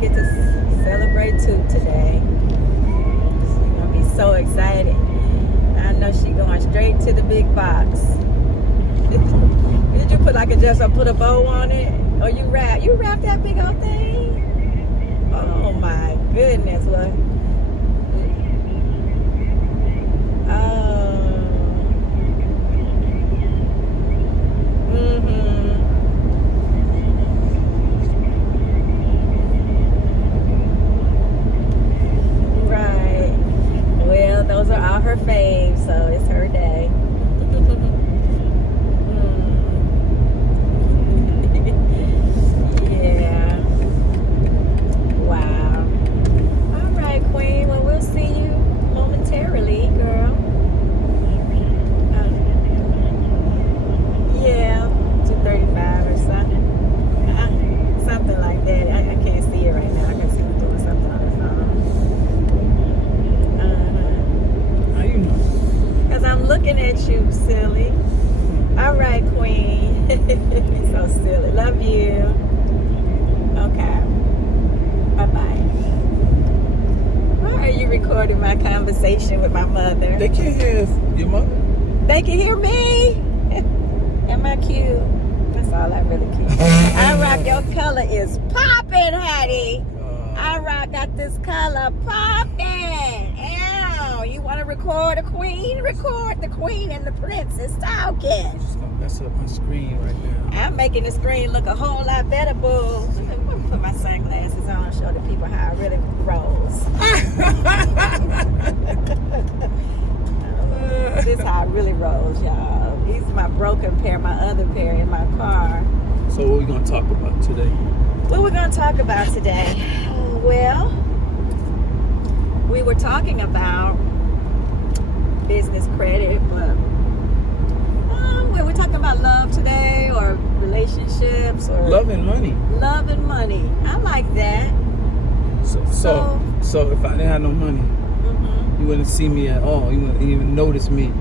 get to celebrate too today. She's gonna be so excited. I know she's going straight to the big box. Did you put like put a bow on it? Or you wrap that big old thing? Oh my goodness, what? Right. Well, those are all her faves, so it's her day. Yeah. Wow. All right, Queen. Well, we'll see you momentarily, girl. Yeah, 2:35 or something. Something like that. I can't see it right now. I can see you doing something on the phone. How you know? Because I'm looking at you, silly. All right, Queen. So silly. Love you. Okay. Bye-bye. Why are you recording my conversation with my mother? They can't hear your mother. They can hear me. Am I cute? That's all I really cute. I rock, your color is popping, honey. I rock, got this color popping. Ew, you want to record a queen? Record the queen and the princess talking. I'm just gonna mess up my screen right now. I'm making the screen look a whole lot better, boo. Let me put my sunglasses on and show the people how I really rolls. This is how it really rolls, y'all. These are my broken pair, my other pair in my car. So what are we gonna talk about today? What we're going to talk about today? Well, we were talking about business credit, but we're talking about love today, or relationships, or Love and money. Love and money. I like that. So if I didn't have no money, you wouldn't see me at all. You wouldn't even notice me.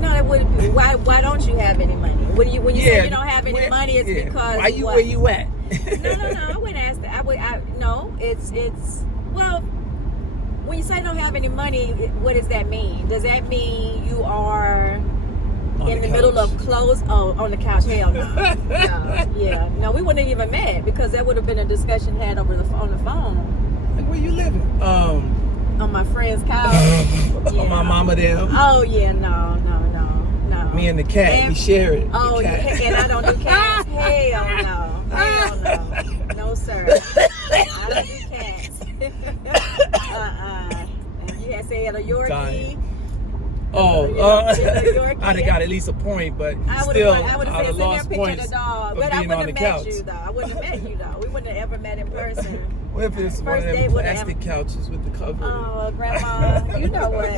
No, it wouldn't be. Why don't you have any money? When you say you don't have any money, it's because why you where you at? No, I wouldn't ask that. No, it's well, when you say don't have any money, what does that mean? Does that mean you are in the middle of clothes? Oh, on the couch? Hell no. No, we wouldn't have even met, because that would have been a discussion had on the phone. Like, where you living? On my friend's couch. On my mama them. Oh yeah, no. Me and the cat, we share it. Oh, and I don't do cats. Hell no. No, sir. I don't do cats. And you had said a Yorkie. Dying. A Yorkie. I'd have got at least a point, but I would still, have said, send me a picture of the dog. But I being wouldn't on the have met couch. you, though. I wouldn't have met you, though. We wouldn't have ever met in person. What if it's one of them plastic couches with the cover? Oh, Grandma, you know what?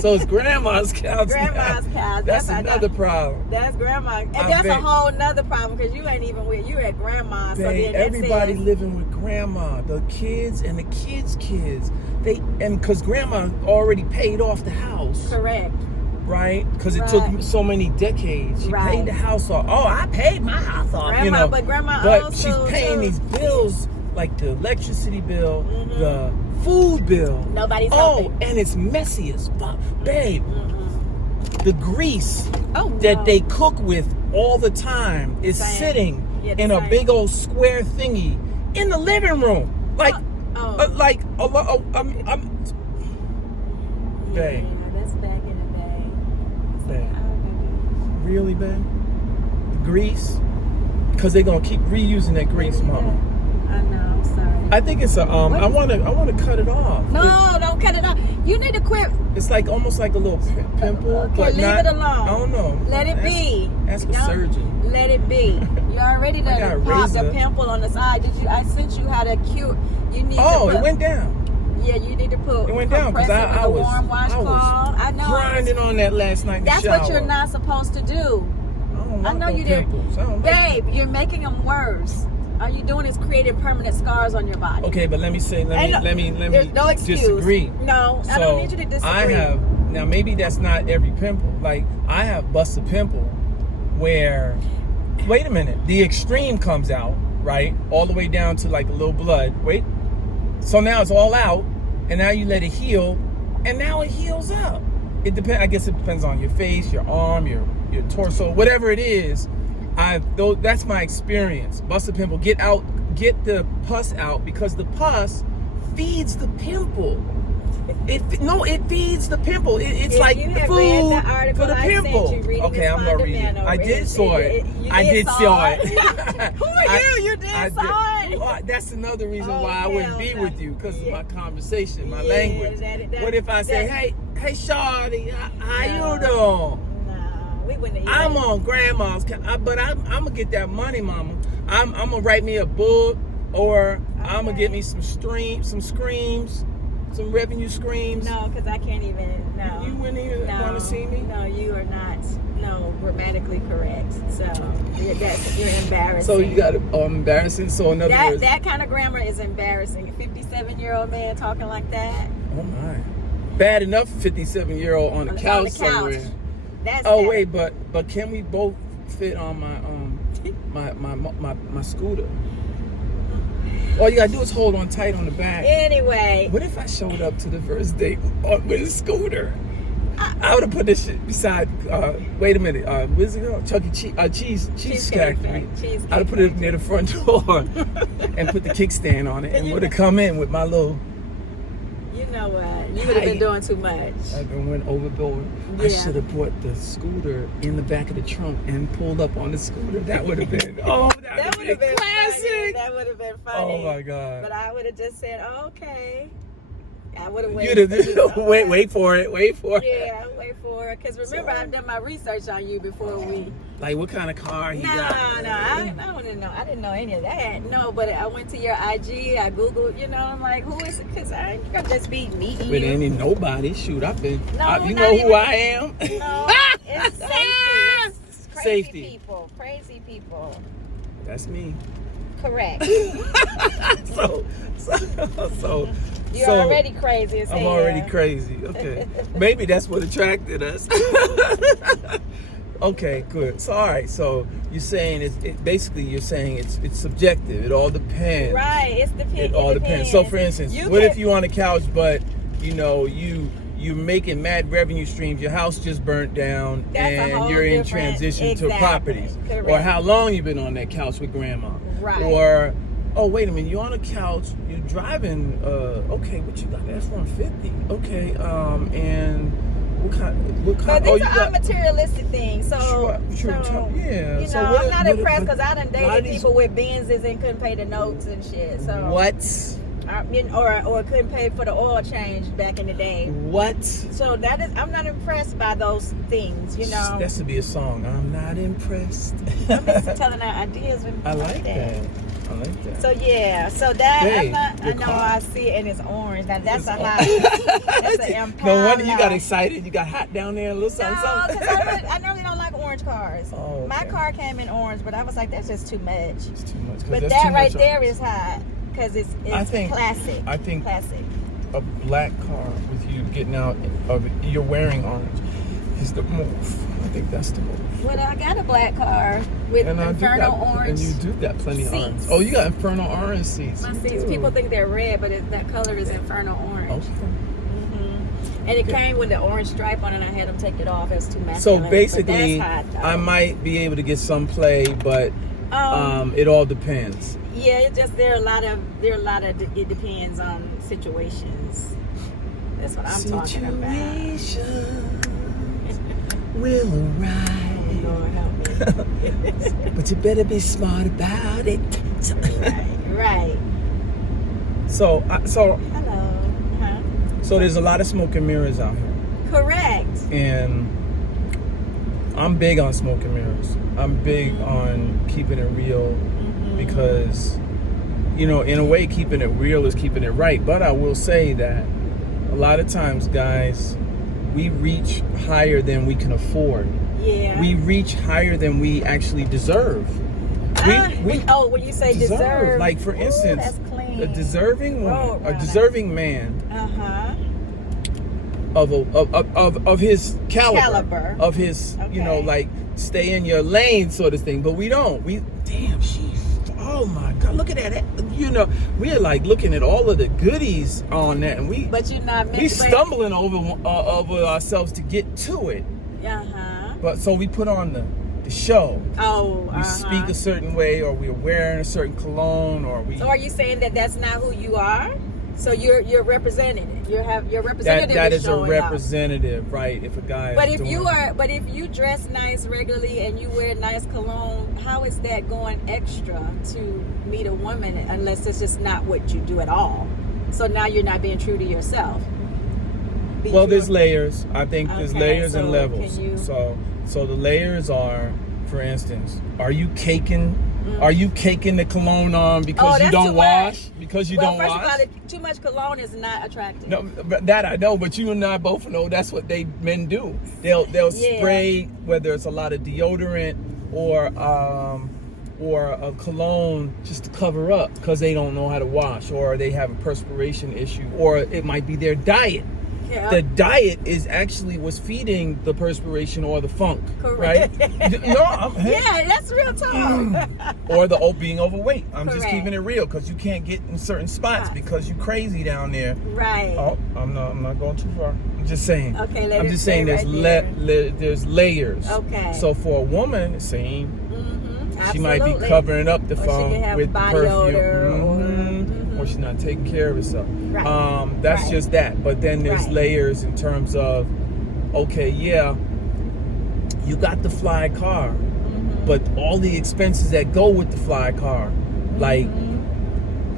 So it's Grandma's couch. Grandma's couch. That's another problem. That's Grandma. And that's a whole nother problem, because you ain't even with, you're at Grandma's. Babe, so everybody living with Grandma. The kids and the kids' kids. Because Grandma already paid off the house. Correct. Right? Because it took so many decades. She paid the house off. Oh, I paid my house off. Grandma, but also, she's paying these bills, like the electricity bill, the food bill. Nobody's helping. And it's messy as fuck. Babe, the grease that they cook with all the time is sitting in a big old square thingy in the living room. Like, babe. That's back in the day. Babe. Really, babe? The grease? Because they're going to keep reusing that grease, Mama. I know, I'm sorry. I think it's I want to cut it off. No, don't cut it off. You need to quit. It's like almost like a little pimple. Okay, but leave it alone. I don't know. Let it be. Ask a surgeon. Let it be. You already done popped the pimple on the side. I sent you how to cure. You need it went down. Yeah, you need to put. It went down because I was warm washcloth. I know. Grinding on that last night. That's what you're not supposed to do. I know you didn't. Babe, you're making them worse. All you doing is creating permanent scars on your body. Okay, but let me no excuse. disagree. No, I don't need you to disagree. I have, now maybe that's not every pimple. Like, I have busted pimple where, wait a minute, the extreme comes out right? All the way down to like a little blood. Wait. So now it's all out, and now you let it heal, and now it heals up. It depends. I guess it depends on your face, your arm, your torso, whatever it is. That's my experience. Bust a pimple. Get the pus out, because the pus feeds the pimple. It feeds the pimple. It's like the food for the pimple. Okay, I'm not reading. I did saw it. I did saw it. Who are you? You did saw it. Well, that's another reason why I wouldn't be with you, because of my conversation, my language. What if I say, hey, shawty, how you doing? We wouldn't. I'm on grandma's, but I'm gonna get that money, mama. I'm gonna write me a book, or I'm gonna get me some screams. Some revenue screams. No, because I can't even. No. You wouldn't even want to see me? No, you are not. No, grammatically correct. So you're embarrassing. So you got embarrassing. So in other words, that kind of grammar is embarrassing. A 57-year-old man talking like that. Oh my! Bad enough, 57-year-old on the couch somewhere. That's wait, but can we both fit on my scooter? All you gotta do is hold on tight on the back. Anyway. What if I showed up to the first date with a scooter? I would have put this shit beside, wait a minute, what's it called? Chuck E. Cheese Factory. I'd have put it near the front door and put the kickstand on it, and would have come in with my little... You know what? You would have been doing too much. I went overboard. Yeah. I should have brought the scooter in the back of the trunk and pulled up on the scooter. That would have been, that would have been classic. Funny. That would have been funny. Oh my God. But I would have just said, okay. I would have waited. Wait for it. Yeah, wait for it. Because remember, I've done my research on you before we... Like what kind of car he got? No, I wouldn't know. I didn't know any of that. No, but I went to your IG. I Googled, I'm like, who is it? Because I ain't going to just be meeting you. With any nobody. Shoot, I've been... No, you know who I am? No, it's safety. It's crazy Crazy people. That's me. Correct. So you're already crazy as hell. I'm already crazy. Okay. Maybe that's what attracted us. Okay, good. So all right. So you're saying it's subjective. It all depends. Right. It all depends. So for instance, if you're on the couch, but you're making mad revenue streams, your house just burnt down, and you're in transition to property. Correct. Or how long you've been on that couch with grandma. Right. Or, oh, wait a minute, you're on a couch, you're driving, okay, what you got? F-150. Okay, and what kind? But these are materialistic things. So, yeah. I'm not impressed, because I done dated people with Benzes and couldn't pay the notes and shit. So what? Or couldn't pay for the oil change back in the day. What? So I'm not impressed by those things, That should be a song. I'm not impressed. I'm just telling our ideas. I like that. So that I know I see it, and it's orange. Now that's a hot. That's an Impala. No wonder you got excited. You got hot down there, a little something. No, because I normally don't like orange cars. Oh, okay. My car came in orange, but I was like, that's just too much. It's too much. But that right there is hot, because it's classic. I think classic. A black car with you getting out of it, you're wearing orange, is the move. I think that's the move. Well, I got a black car with Inferno orange. And you do got plenty of orange. Oh, you got Inferno orange seats. My seats, people think they're red, but that color is Inferno orange. Okay. And it came with the orange stripe on it, and I had them take it off. It was too masculine. So basically, hot, I might be able to get some play, but it all depends. Yeah, it depends on situations. That's what I'm talking about. Situations will arise. Lord help me. But you better be smart about it. Right. So hello. So there's a lot of smoke and mirrors out here. Correct. And I'm big on smoke and mirrors. I'm big on keeping it real, because, in a way, keeping it real is keeping it right. But I will say that a lot of times, guys, we reach higher than we can afford. Yeah. We reach higher than we actually deserve. When you say deserve, like for instance, that's clean. a deserving woman, a deserving man, of his caliber. Of his, like stay in your lane sort of thing. But we don't. She's oh my God, look at that. You know, we're like looking at all of the goodies on that, and but you're not we stumbling over ourselves to get to it. But so we put on the show. We speak a certain way, or we're wearing a certain cologne, or we. So are you saying that that's not who you are? So you're representing it. Your representative. That is a representative, up. Right? If a guy. But if you dress nice regularly and you wear nice cologne, how is that going extra to meet a woman unless it's just not what you do at all? So now you're not being true to yourself. Well, there's layers. I think there's layers and levels. So the layers are, for instance, are you caking? Are you caking the cologne on because you don't wash? Because you don't wash? Well, first of all, too much cologne is not attractive. No, that I know, but you and I both know that's what men do. They'll spray, whether it's a lot of deodorant or a cologne just to cover up because they don't know how to wash, or they have a perspiration issue, or it might be their diet. Yeah. The diet is actually what's feeding the perspiration or the funk, correct. Right? Yeah, that's real talk. Or the being overweight. I'm just keeping it real because you can't get in certain spots because you crazy down there. Right. Oh, I'm not going too far. I'm just saying. Okay, I'm just saying there's layers. Okay. So for a woman, same. Mm-hmm. She might be covering up the funk with body perfume. Odor or she's not taking care of herself. Right. That's just that. But then there's layers in terms of, okay, yeah, you got the fly car, but all the expenses that go with the fly car, like,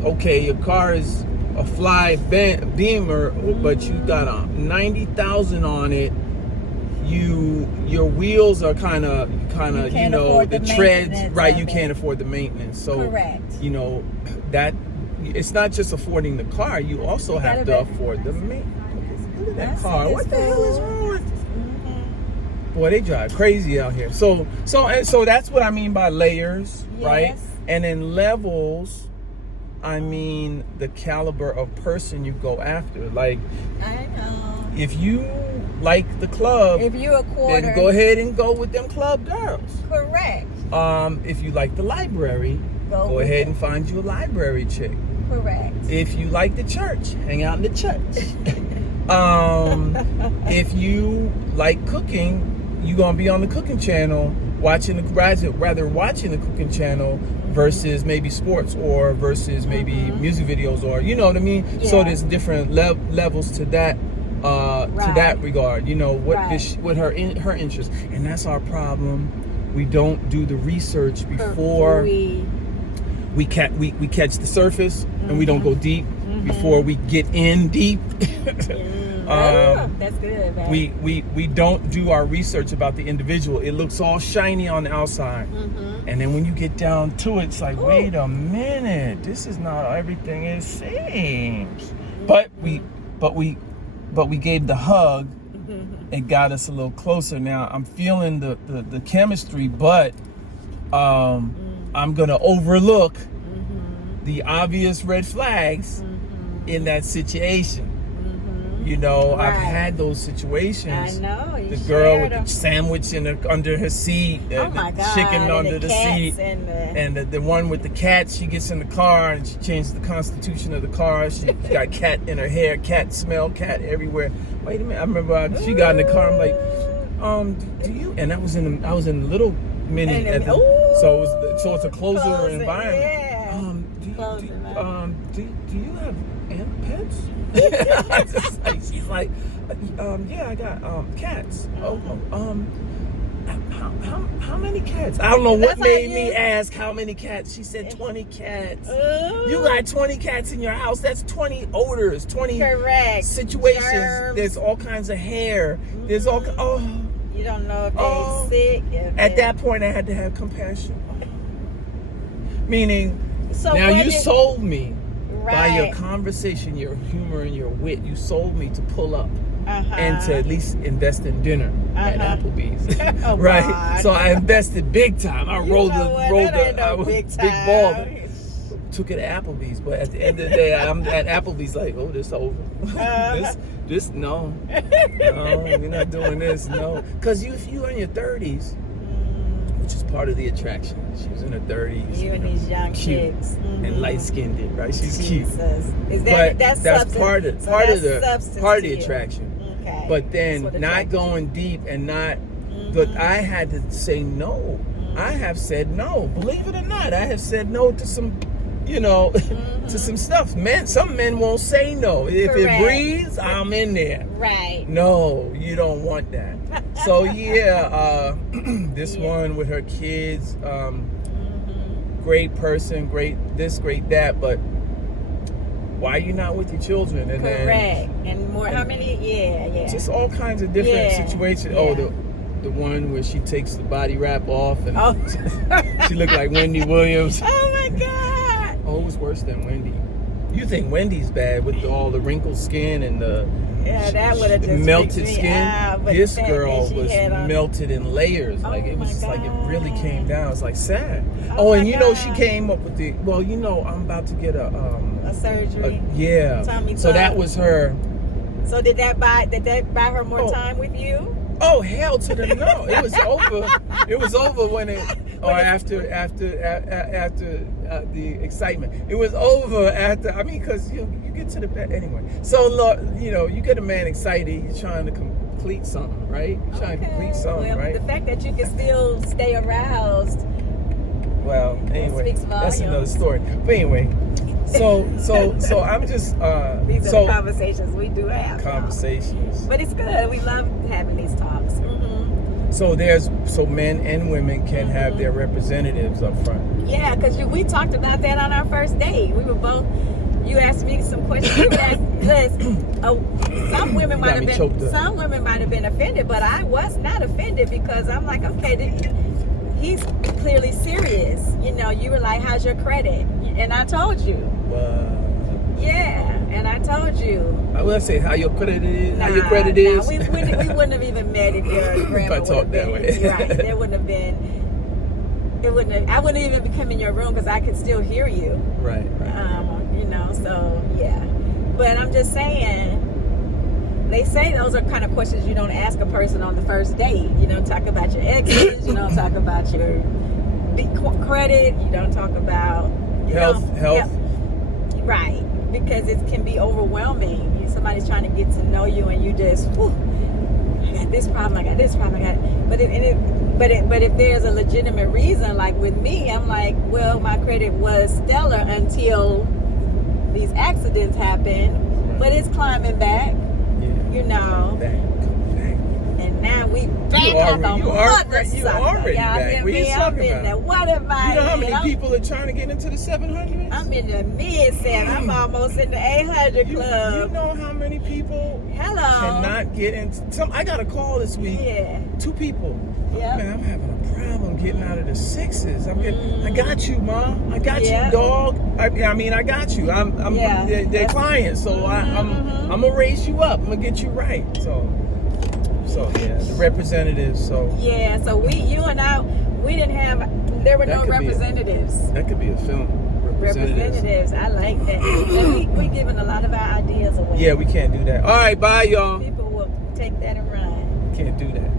okay, your car is a fly Beamer, but you got a 90,000 on it. Your wheels are kind of you know, the treads, right? You can't afford the maintenance, so you know that. It's not just affording the car, you also have to afford the maintenance. Look at that car. What the hell is wrong with Boy, they drive crazy out here. So that's what I mean by layers, right? And in levels, I mean the caliber of person you go after. Like, I know. If you like the club, if you're a quarter, then go ahead and go with them club girls. Correct. If you like the library, go ahead and find you a library chick. Correct. If you like the church, hang out in the church. If you like cooking, you're gonna be on the cooking channel watching the cooking channel versus maybe sports or versus maybe music videos, or you know what I mean. So there's different levels to that. To that regard, you know what her interest, and that's our problem. We don't do the research before we catch the surface, and we don't go deep before we get in deep. That's good, man. We don't do our research about the individual. It looks all shiny on the outside, and then when you get down to it, it's like, wait a minute, this is not everything it seems. But we gave the hug. It got us a little closer. Now I'm feeling the chemistry, but I'm gonna overlook the obvious red flags in that situation. You know, I've had those situations. I know. The girl with the sandwich under her seat, the chicken under the seat, and the one with the cats. She gets in the car and she changes the constitution of the car. She got cat in her hair, cat smell, cat everywhere. Wait a minute, I remember she got in the car. I'm like, do you? And I was in a little mini. So it's a closer environment. Do you have pets? She's like, yeah, I got cats. How many cats? I don't know what made me ask how many cats. She said 20 cats. You got 20 cats in your house. That's 20 odors, 20 situations. Germs. There's all kinds of hair. There's all you don't know if they're sick. At that point, I had to have compassion. Meaning, now you sold me. By your conversation, your humor, and your wit, you sold me to pull up and to at least invest in dinner at Applebee's. Right? God. So I invested big time. I rolled the big ball. Took it to Applebee's, but at the end of the day, I'm at Applebee's like, oh, this over. No, we're not doing this. No, because if you're in your 30s, which is part of the attraction. She was in her 30s. You and these young cute chicks. and light-skinned, right? She's cute. Jesus. Is But that's that's part of the you. attraction. Okay. But then That's what not attracted you. going deep and not. But I had to say no. I have said no. Believe it or not, I have said no to some, to some stuff. Some men won't say no. If Correct. it breathes, I'm in there. Right. No, you don't want that. So this one with her kids, great person, great this, great that, but why are you not with your children? And Correct. And more, how many? Yeah. just all kinds of different situations. Yeah. Oh, the one where she takes the body wrap off and Oh. she looked like Wendy Williams. Oh my God. Oh, it was worse than Wendy. You think Wendy's bad with all the wrinkled skin and the that would have just melted freaked me skin? out, but This that girl she was had on- melted in layers. Like it was my just like it really God. came down. It's like sad. Oh, and my she God. came up with the. Well, I'm about to get a surgery. yeah. Tummy So tuck. that was her. So did that buy her more Oh. time with you? Oh hell to the no! It was over. It was over when it, or after the excitement. It was over after. I mean, because you get to the bed anyway. So you get a man excited. You're trying to complete something, right? You're trying to complete something, Well, right? the fact that you can still stay aroused. Well, anyway, speaks that's another volumes. story. But anyway, so I'm just These are the conversations we do have. conversations. But it's good. We love having these talks. So men and women can have their representatives up front. Yeah, because we talked about that on our first date. We were both. You asked me some questions. You asked Liz. Some women might have been. Some women might have been offended, but I was not offended because I'm like, okay, he's clearly serious. You were like, how's your credit? And I told you. Yeah, and I told you. I will say how your credit is. Nah, how your credit is. we wouldn't have even met if your grandma If I talk that way. Right. There wouldn't have been. It wouldn't have. I wouldn't even be coming in your room because I could still hear you. Right. So yeah. But I'm just saying. They say those are kind of questions you don't ask a person on the first date. You don't talk about your exes. You don't talk about your big credit. You don't talk about Health. Yeah, right. Because it can be overwhelming. Somebody's trying to get to know you, and you just, I got this problem, I got this problem, I got. But if there's a legitimate reason, like with me, I'm like, well, my credit was stellar until these accidents happened, but it's climbing back, And now we back out the mother you already back. What are you talking about? What am I? You know how many people are trying to get into the 700s? I'm in the mid-7. I'm almost in the 800 club. You know how many people cannot get into... I got a call this week. Yeah. 2 people. Yep. Man, I'm having a problem getting out of the 6s. I got you, Ma. I got you, dog. I got you. They're clients, so I'm gonna raise you up. I'm gonna get you right. So yeah, the representatives. So you and I, we didn't have. There were no representatives. That could be a film. Representatives. I like that. We giving a lot of our ideas away. Yeah, we can't do that. All right, bye, y'all. People will take that and run. Can't do that.